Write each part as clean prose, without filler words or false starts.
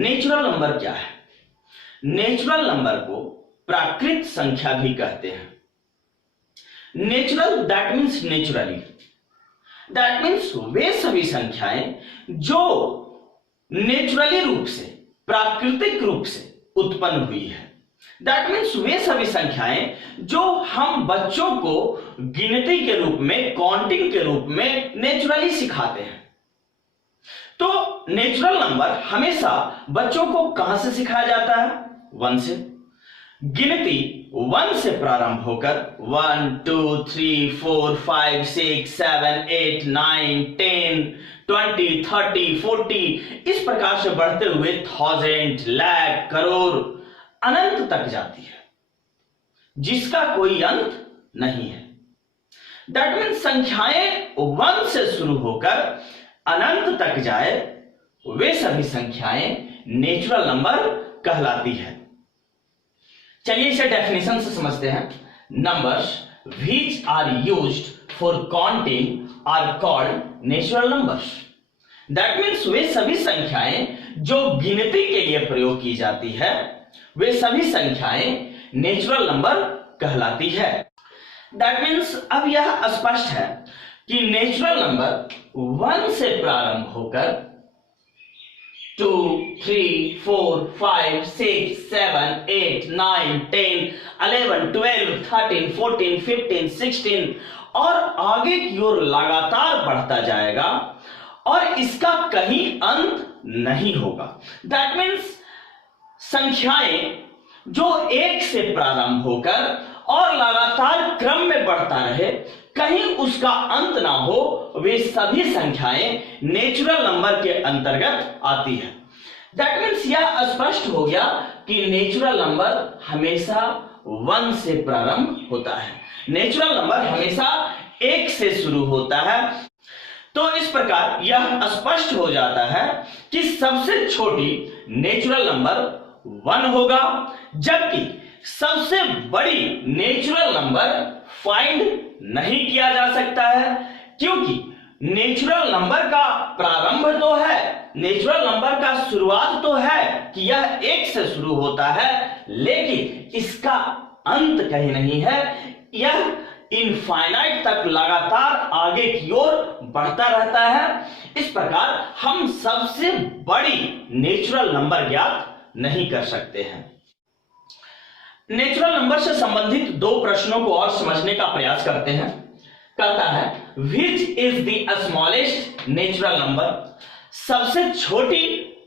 Natural number क्या है? Natural number को प्राकृत संख्या भी कहते हैं। Natural that means naturally, that means वे सभी संख्याएं जो नेचुरली रूप से, प्राकृतिक रूप से उत्पन्न हुई है। दैट मीन्स वे सभी संख्याएं जो हम बच्चों को गिनती के रूप में, काउंटिंग के रूप में नेचुरली सिखाते हैं। तो नेचुरल नंबर हमेशा बच्चों को कहां से सिखाया जाता है? 1 से। गिनती 1 से प्रारंभ होकर 1 2 3 4 5 6 7 8 9 10 20 30 40 इस प्रकार से बढ़ते हुए 1000, लाख, करोड़, अनंत तक जाती है, जिसका कोई अंत नहीं है। दैट मीन्स संख्याएं 1 से शुरू होकर अनंत तक जाए, वे सभी संख्याएं नेचुरल नंबर कहलाती है। चलिए इसे डेफिनेशन से समझते हैं। Numbers which are used for counting are called natural numbers. That means वे सभी संख्याएं जो गिनती के लिए प्रयोग की जाती है, वे सभी संख्याएं नेचुरल नंबर कहलाती है। दैट मीन्स अब यह स्पष्ट है कि नेचुरल नंबर 1 से प्रारंभ होकर 2 3 4 5 6 7 8 9 10 11 12 13 14 15 16 और आगे की ओर लगातार बढ़ता जाएगा और इसका कहीं अंत नहीं होगा। दैट मीन्स संख्याएं जो 1 से प्रारंभ होकर और लगातार क्रम में बढ़ता रहे, कहीं उसका अंत ना हो, वे सभी संख्याएं नेचुरल नंबर के अंतर्गत आती है। दैट मीन्स यह स्पष्ट हो गया कि नेचुरल नंबर हमेशा 1 से प्रारंभ होता है, नेचुरल नंबर हमेशा 1 से शुरू होता है। तो इस प्रकार यह स्पष्ट हो जाता है कि सबसे छोटी नेचुरल नंबर 1 होगा, जबकि सबसे बड़ी नेचुरल नंबर फाइंड नहीं किया जा सकता है, क्योंकि नेचुरल नंबर का प्रारंभ तो है, नेचुरल नंबर का शुरुआत तो है कि यह 1 से शुरू होता है, लेकिन इसका अंत कहीं नहीं है। यह इनफाइनाइट तक लगातार आगे की ओर बढ़ता रहता है। इस प्रकार हम सबसे बड़ी नेचुरल नंबर ज्ञात नहीं कर सकते हैं। नेचुरल नंबर से संबंधित 2 प्रश्नों को और समझने का प्रयास करते हैं। कहता है which is the smallest natural number. सबसे छोटी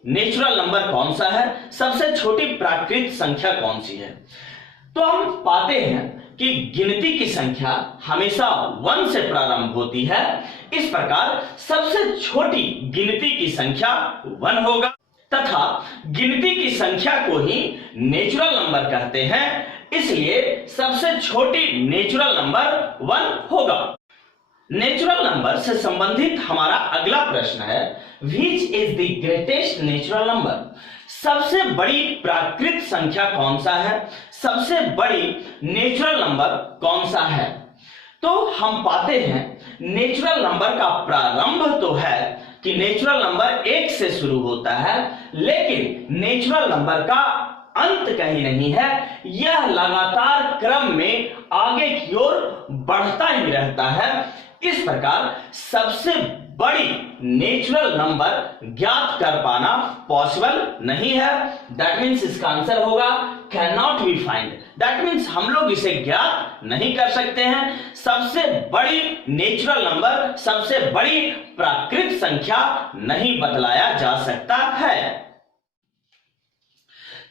नेचुरल नंबर कौन सा है, सबसे छोटी प्राकृत संख्या कौन सी है? तो हम पाते हैं कि गिनती की संख्या हमेशा 1 से प्रारंभ होती है। इस प्रकार सबसे छोटी गिनती की संख्या 1 होगा तथा गिनती की संख्या को ही नेचुरल नंबर कहते हैं, इसलिए सबसे छोटी नेचुरल नंबर 1 होगा। नेचुरल नंबर से संबंधित हमारा अगला प्रश्न है which is the greatest natural number. सबसे बड़ी प्राकृत संख्या कौन सा है, सबसे बड़ी नेचुरल नंबर कौन सा है? तो हम पाते हैं नेचुरल नंबर का प्रारंभ तो है कि नेचुरल नंबर 1 से शुरू होता है, लेकिन नेचुरल नंबर का अंत कहीं नहीं है। यह लगातार क्रम में आगे की ओर बढ़ता ही रहता है। इस प्रकार सबसे बड़ी नेचुरल नंबर ज्ञात कर पाना पॉसिबल नहीं है। दैट मीन्स इसका आंसर होगा can not be find. That means हम लोग इसे ज्ञात नहीं कर सकते हैं। सबसे बड़ी नेचुरल नंबर, सबसे बड़ी प्राकृत संख्या नहीं बतलाया जा सकता है।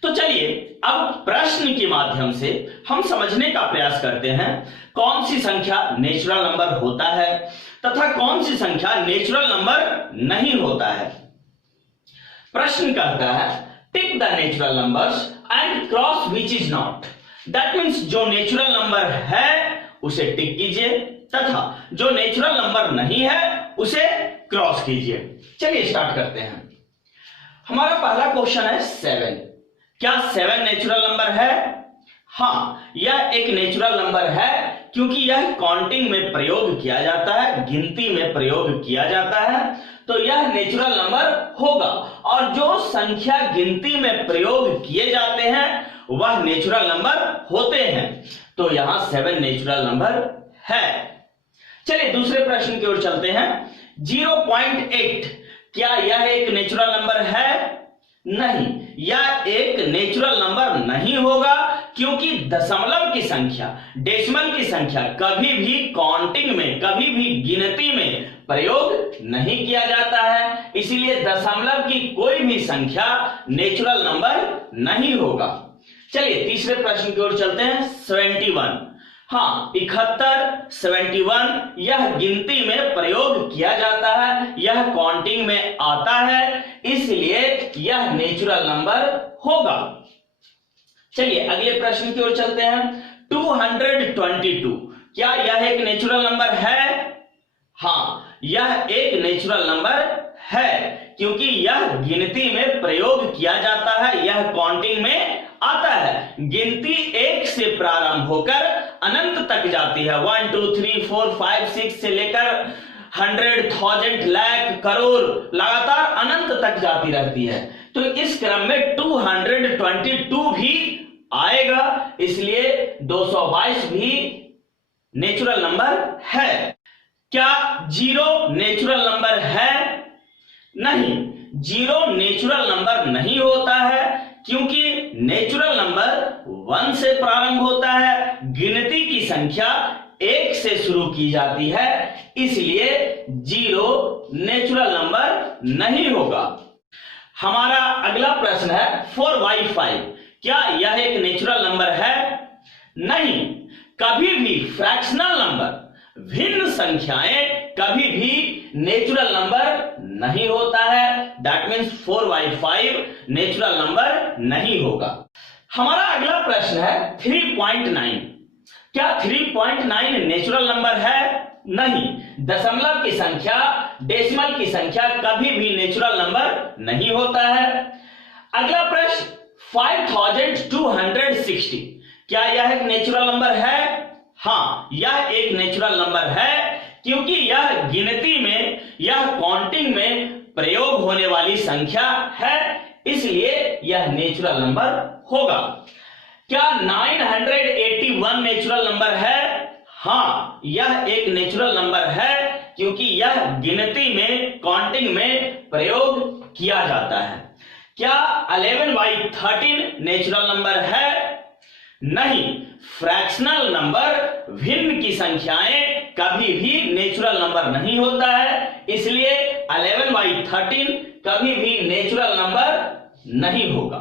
तो चलिए अब प्रश्न के माध्यम से हम समझने का प्रयास करते हैं कौन सी संख्या नेचुरल नंबर होता है तथा कौन सी संख्या नेचुरल नंबर नहीं होता है। प्रश्न कहता है tick the natural numbers and cross which is not. That means जो नेचुरल नंबर है उसे टिक कीजिए तथा जो नेचुरल नंबर नहीं है उसे क्रॉस कीजिए। चलिए स्टार्ट करते हैं। हमारा पहला क्वेश्चन है 7। क्या 7 नेचुरल नंबर है? हाँ, यह एक नेचुरल नंबर है क्योंकि यह काउंटिंग में प्रयोग किया जाता है, गिनती में प्रयोग किया जाता है। तो यह नेचुरल नंबर होगा, और जो संख्या गिनती में प्रयोग किए जाते हैं वह नेचुरल नंबर होते हैं। तो यहां 7 नेचुरल नंबर है। चलिए दूसरे प्रश्न की ओर चलते हैं। 0.8 क्या यह एक नेचुरल नंबर है? नहीं, यह एक नेचुरल नंबर नहीं होगा, क्योंकि दशमलव की संख्या, डेसिमल की संख्या कभी भी काउंटिंग में, कभी भी गिनती में प्रयोग नहीं किया जाता है, इसलिए दशमलव की कोई भी संख्या नेचुरल नंबर नहीं होगा। चलिए तीसरे प्रश्न की ओर चलते हैं। 71, हाँ 71, 71 यह गिनती में प्रयोग किया जाता है, यह काउंटिंग में आता है, इसलिए यह नेचुरल नंबर होगा। चलिए अगले प्रश्न की ओर चलते हैं। 222 क्या यह एक नेचुरल नंबर है? हाँ, यह एक नेचुरल नंबर है, क्योंकि यह गिनती में प्रयोग किया जाता है, यह काउंटिंग में आता है। गिनती 1 से प्रारंभ होकर अनंत तक जाती है। 1 2 3 4 5 6 से लेकर 100, 1000, लाख, करोड़, लगातार अनंत तक जाती रहती है। तो इस क्रम में 222 भी आएगा, इसलिए 222 भी नेचुरल नंबर है। क्या 0 नेचुरल नंबर है? नहीं, 0 नेचुरल नंबर नहीं होता है, क्योंकि नेचुरल नंबर 1 से प्रारंभ होता है, गिनती की संख्या 1 से शुरू की जाती है, इसलिए 0 नेचुरल नंबर नहीं होगा। हमारा अगला प्रश्न है 4/5 क्या यह एक नेचुरल नंबर है? नहीं, कभी भी फ्रैक्शनल नंबर, भिन्न संख्याएं कभी भी नेचुरल नंबर नहीं होता है। दैट मीन्स 4/5 नेचुरल नंबर नहीं होगा। हमारा अगला प्रश्न है 3.9 क्या 3.9 नेचुरल नंबर है? नहीं, दशमलव की संख्या, डेसिमल की संख्या कभी भी नेचुरल नंबर नहीं होता है। अगला प्रश्न 5260 क्या यह एक नेचुरल नंबर है? हाँ, यह एक नेचुरल नंबर है, क्योंकि यह गिनती में, यह काउंटिंग में प्रयोग होने वाली संख्या है, इसलिए यह नेचुरल नंबर होगा। क्या 981 नेचुरल नंबर है? हाँ, यह एक नेचुरल नंबर है, क्योंकि यह गिनती में, काउंटिंग में प्रयोग किया जाता है। क्या 11/13 नेचुरल नंबर है? नहीं, फ्रैक्शनल नंबर, भिन्न की संख्याएं कभी भी नेचुरल नंबर नहीं होता है, इसलिए 11/13 कभी भी नेचुरल नंबर नहीं होगा।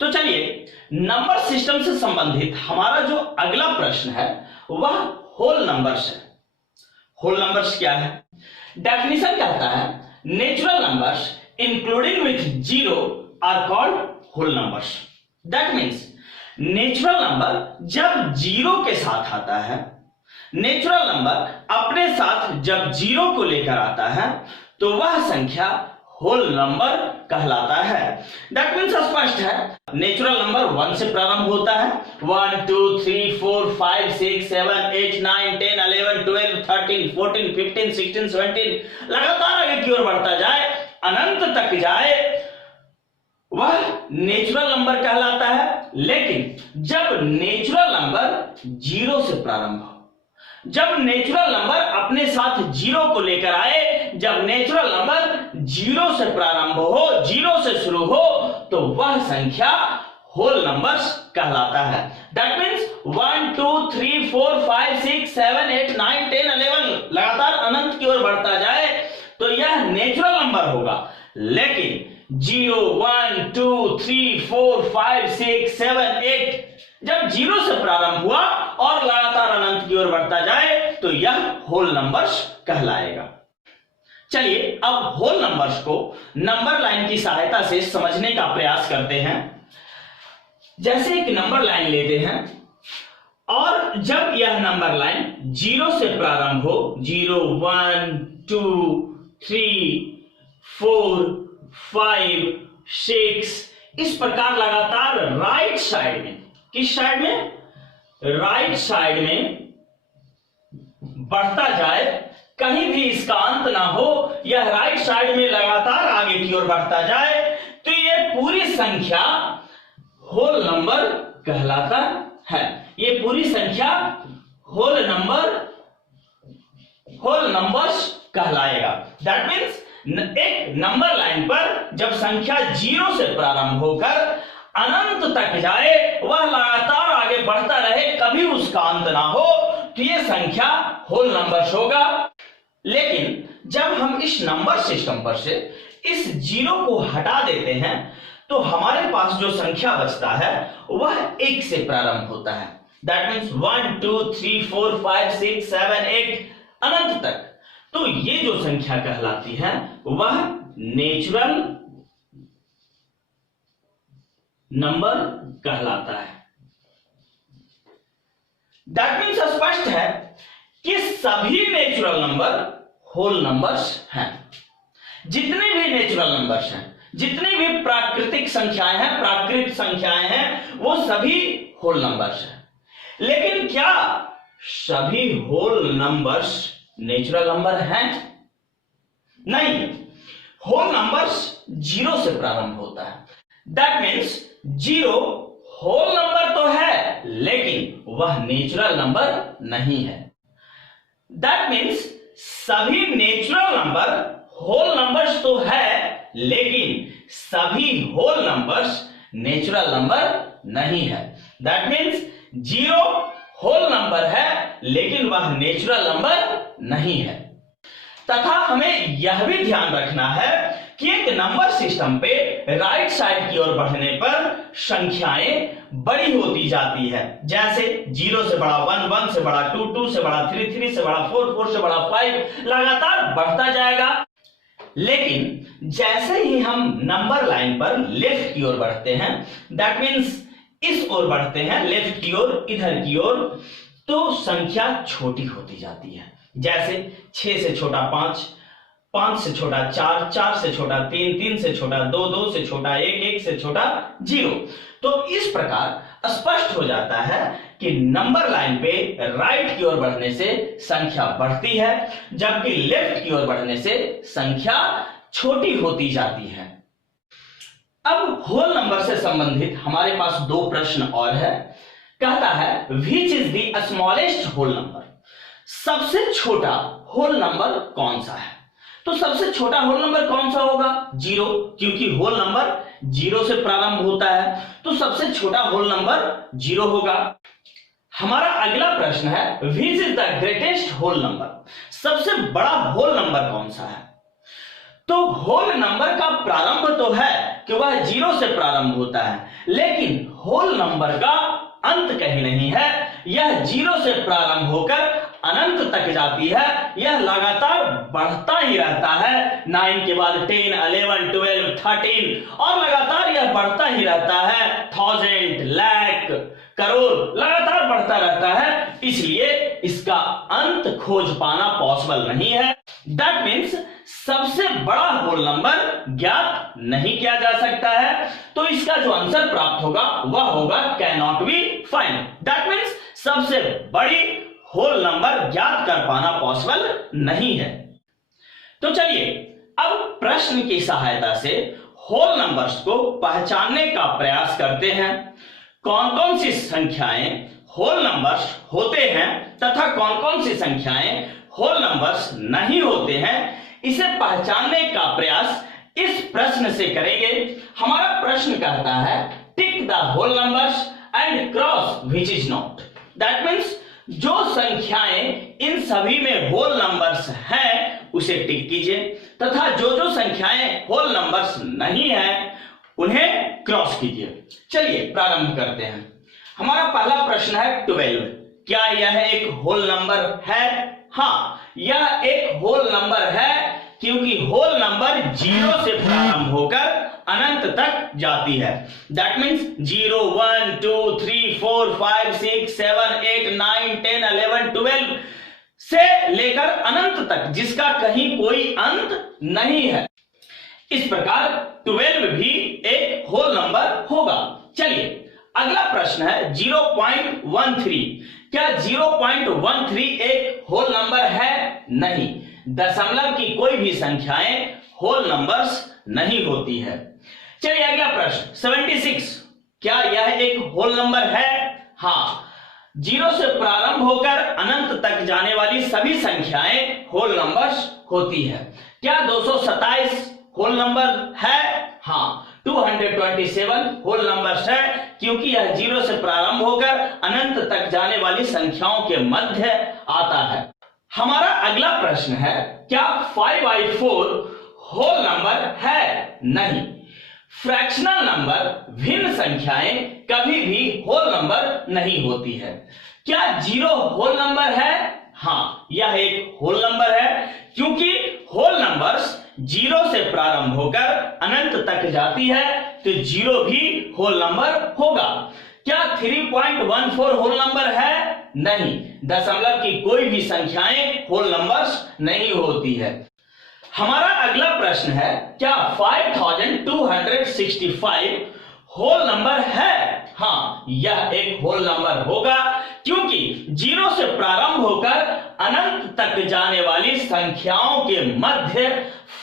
तो चलिए नंबर सिस्टम से संबंधित हमारा जो अगला प्रश्न है वह होल नंबर्स है। होल नंबर्स क्या है? डेफिनेशन कहता है natural numbers including with 0 are called whole numbers. That means natural number जब 0 के साथ आता है, नेचुरल नंबर अपने साथ जब 0 को लेकर आता है, तो वह संख्या होल नंबर कहलाता है। दैट मीन्स स्पष्ट है, नेचुरल नंबर 1 से प्रारंभ होता है। 1 2 3 4 5 6 7 8 9 10 11 12 13 14 15 16 17 लगातार आगे की ओर बढ़ता जाए, अनंत तक जाए, वह नेचुरल नंबर कहलाता है। लेकिन जब नेचुरल नंबर 0 से प्रारंभ हो, जब नेचुरल नंबर अपने साथ 0 को लेकर आए, जब नेचुरल नंबर 0 से प्रारंभ हो, 0 से शुरू हो, तो वह संख्या होल नंबर्स कहलाता है। दैट मीन्स 1 2 3 4 5 6 7 8 9 10 11 लगातार अनंत की ओर बढ़ता जाए, तो यह नेचुरल नंबर होगा। लेकिन 0 1 2 3 4 5 6 7 8 जब 0 से प्रारंभ हुआ और लगातार अनंत की ओर बढ़ता जाए, तो यह होल नंबर्स कहलाएगा। चलिए अब होल नंबर्स को नंबर लाइन की सहायता से समझने का प्रयास करते हैं। जैसे एक नंबर लाइन लेते हैं और जब यह नंबर लाइन 0 से प्रारंभ हो, 0 1 2 3 4 5 6 इस प्रकार लगातार राइट साइड में, किस साइड में? राइट साइड में बढ़ता जाए, कहीं भी इसका अंत ना हो, यह राइट साइड में लगातार आगे की ओर बढ़ता जाए, तो ये पूरी संख्या होल नंबर कहलाता है। ये पूरी संख्या होल नंबर्स कहलाएगा। दैट मीन्स एक नंबर लाइन पर जब संख्या 0 से प्रारंभ होकर अनंत तक जाए, वह लगातार आगे बढ़ता रहे, कभी उसका अंत ना हो, तो यह संख्या होल नंबर्स होगा। लेकिन जब हम इस नंबर सिस्टम पर से इस 0 को हटा देते हैं, तो हमारे पास जो संख्या बचता है वह 1 से प्रारंभ होता है। दैट मीन्स 1 2 3 4 5 6 7 8 अनंत तक। तो ये जो संख्या कहलाती है वह नेचुरल नंबर कहलाता है। दैट मीन्स स्पष्ट है कि सभी नेचुरल नंबर होल नंबर्स हैं। जितने भी नेचुरल नंबर्स हैं, जितनी भी प्राकृतिक संख्याएं हैं, प्राकृत संख्याएं हैं, वो सभी होल नंबर्स हैं। लेकिन क्या सभी होल नंबर्स नेचुरल नंबर हैं? नहीं, होल नंबर्स 0 से प्रारंभ होता है। दैट मीन्स 0 होल नंबर तो है, लेकिन वह नेचुरल नंबर नहीं है। दैट मीन्स सभी नेचुरल नंबर होल नंबर्स तो है, लेकिन सभी होल नंबर्स नेचुरल नंबर नहीं है। दैट मीन्स 0 होल नंबर है, लेकिन वह नेचुरल नंबर नहीं है। तथा हमें यह भी ध्यान रखना है कि एक नंबर सिस्टम पे राइट साइड की ओर बढ़ने पर संख्याएं बड़ी होती जाती है। जैसे 0 से बड़ा 1, 1 से बड़ा 2, 2 से बड़ा 3, 3 से बड़ा 4, 4 से बड़ा 5, लगातार बढ़ता जाएगा। लेकिन जैसे ही हम नंबर लाइन पर लेफ्ट की ओर बढ़ते हैं, दैट मीन्स इस ओर बढ़ते हैं, लेफ्ट की ओर, इधर की ओर, तो संख्या छोटी होती जाती है। जैसे 6 से छोटा 5, 5 से छोटा 4, 4 से छोटा 3, 3 से छोटा 2, 2 से छोटा 1, 1 से छोटा 0। तो इस प्रकार स्पष्ट हो जाता है कि नंबर लाइन पे राइट की ओर बढ़ने से संख्या बढ़ती है, जबकि लेफ्ट की ओर बढ़ने से संख्या छोटी होती जाती है। अब होल नंबर से संबंधित हमारे पास 2 प्रश्न और है। कहता है which is the smallest whole number, सबसे छोटा होल नंबर कौन सा है? तो सबसे छोटा होल नंबर कौन सा होगा? 0, क्योंकि होल नंबर 0 से प्रारंभ होता है, तो सबसे छोटा होल नंबर 0 होगा। हमारा अगला प्रश्न है which is the greatest whole number, सबसे बड़ा होल नंबर कौन सा है? तो होल नंबर का प्रारंभ तो है कि वह 0 से प्रारंभ होता है, लेकिन होल नंबर का अंत कहीं नहीं है। यह 0 से प्रारंभ होकर अनंत तक जाती है, यह लगातार बढ़ता ही रहता है। 9 के बाद 10, 11, 12, 13 और लगातार यह बढ़ता ही रहता है। 1000, लाख, करोड़ लगातार बढ़ता रहता है, इसलिए इसका अंत खोज पाना पॉसिबल नहीं है। दैट मीन्स सबसे बड़ा होल नंबर ज्ञात नहीं किया जा सकता है, तो इसका जो आंसर प्राप्त होगा वह होगा can not be find. That means सबसे बड़ी होल नंबर ज्ञात कर पाना पॉसिबल नहीं है। तो चलिए अब प्रश्न की सहायता से होल नंबर्स को पहचानने का प्रयास करते हैं। कौन कौन सी संख्याएं होल नंबर्स होते हैं तथा कौन कौन सी संख्याएं होल नंबर्स नहीं होते हैं, इसे पहचानने का प्रयास इस प्रश्न से करेंगे। हमारा प्रश्न कहता है tick the whole numbers and cross which is not. That means जो संख्याएं इन सभी में होल नंबर्स हैं उसे टिक कीजिए, तथा जो जो संख्याएं होल नंबर्स नहीं हैं उन्हें क्रॉस कीजिए। चलिए प्रारंभ करते हैं। हमारा पहला प्रश्न है 12। क्या यह एक होल नंबर है? हाँ, यह एक होल नंबर है, क्योंकि होल नंबर 0 से प्रारंभ होकर अनंत तक जाती है। दैट मीन्स 0, 1, 2, 3, 4, 5, 6, 7, 8, 9, 10, 11, 12 से लेकर अनंत तक, जिसका कहीं कोई अंत नहीं है। इस प्रकार 12 भी एक होल नंबर होगा। चलिए अगला प्रश्न है 0.13। क्या 0.13 एक होल नंबर है? नहीं, दशमलव की कोई भी संख्याएं होल नंबर्स नहीं होती है। चलिए अगला प्रश्न 76। क्या यह एक होल नंबर है? हाँ, 0 से प्रारंभ होकर अनंत तक जाने वाली सभी संख्याएं होल नंबर्स होती है। क्या 227 होल नंबर है? हाँ, 227 होल नंबर्स है, क्योंकि यह 0 से प्रारंभ होकर अनंत तक जाने वाली संख्याओं के मध्य आता है। हमारा अगला प्रश्न है, क्या 5/4 होल नंबर है? नहीं, फ्रैक्शनल नंबर भिन्न संख्याएं कभी भी होल नंबर नहीं होती है। क्या 0 होल नंबर है? हाँ, यह एक होल नंबर है, क्योंकि होल नंबर्स 0 से प्रारंभ होकर अनंत तक जाती है, तो 0 भी होल नंबर होगा। क्या 3.14 होल नंबर है? नहीं, दशमलव की कोई भी संख्याएं होल नंबर्स नहीं होती है। हमारा अगला प्रश्न है, क्या 5265 होल नंबर है? हाँ, यह एक होल नंबर होगा, क्योंकि 0 से प्रारंभ होकर अनंत तक जाने वाली संख्याओं के मध्य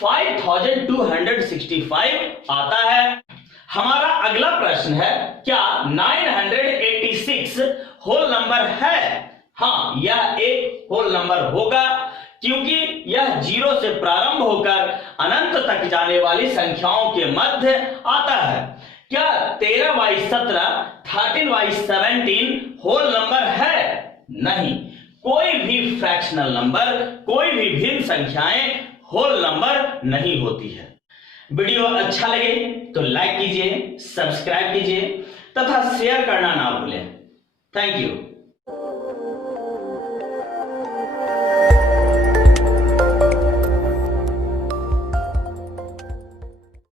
5265 आता है। हमारा अगला प्रश्न है, क्या 986 होल नंबर है? हाँ, यह एक होल नंबर होगा, क्योंकि यह 0 से प्रारंभ होकर अनंत तक जाने वाली संख्याओं के मध्य आता है। क्या 13/17 13/17 होल नंबर है? नहीं, कोई भी फ्रैक्शनल नंबर, कोई भी भिन्न संख्याएं होल नंबर नहीं होती है। वीडियो अच्छा लगे तो लाइक कीजिए, सब्सक्राइब कीजिए तथा शेयर करना ना भूलें। Thank you.